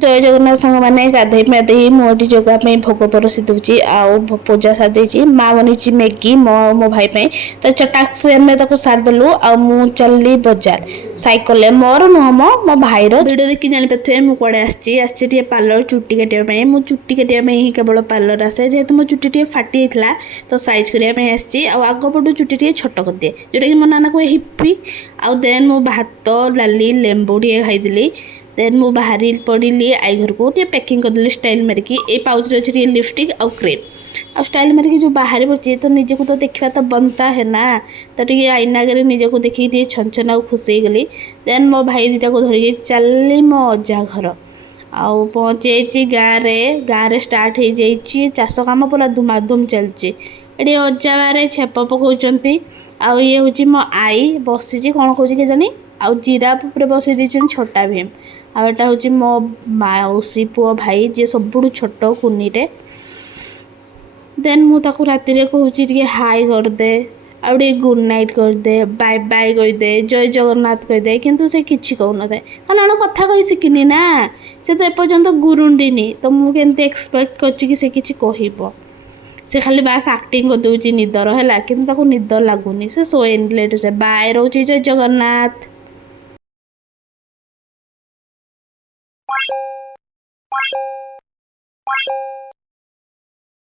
जय जगन्नाथ सांग मैंने गाधे पाधे मोटी जगह भोग परसी दूची आउ पूजा सारी माँ बनी मैगी मो भाई पे तो चटाक से आम सारिदेलु आ चलि बजार सैकल मोर नुह मो भाईर वीडियो देखिए जापारे मुझे आसटी पार्लर चुट्टी काटापी मो चुट्टी काटापी ही केवल पार्लर आसे जेहेतु मो चुट्टी फाटी जाता तो सैज करने आगपटू चुट्टी छोट कर दिए जोटा कि मो नाना को हिप्पी आउ देन मो भात डाली लेंबू टे खाई देन मु बाहरी पड़ी आई घर को पैकिंग करदेली स्टाइल मारिकी ए पाउच अच्छे लिपस्टिक आउ क्रीम आ स्टाइल मारिकी जो बाहर पड़ी तो निजक तो देखा तो बनता है ना तो टे आईना आगे निजक देखिए टे छनछन आ खुशी गली देन मो भाई दीटा को धरिकी चली मो अजा घर आउ पहुँचे गाँव में स्टार्ट हो जाइए चाष कम पूरा धुमाधुम चलती ये अजा बारे छेप पकाउंट आउ ये हूँ मो आई बसी कौन कौन के जानी आउ जिराफ उपर बसई देछन छोटा भीम आटा हूँ मो मौसी पुओ भाई जी सब छोट कुनीटे देन मुझे राति कहूँ हाई करदे आउे गुड नाइट करदे बाय बाय कहीदे जय जगन्नाथ कहीदे किंतु से किसी कहन था कारण कथा कही शिखिनी ना से तो एपर्यंत गुरुंडिनी तो मुझे एक्सपेक्ट कर से खाली बास एक्टिंग कर दूची निदर है कि निद लगुनि से शोएन लेट से बाय रोचे जय जगन्नाथ।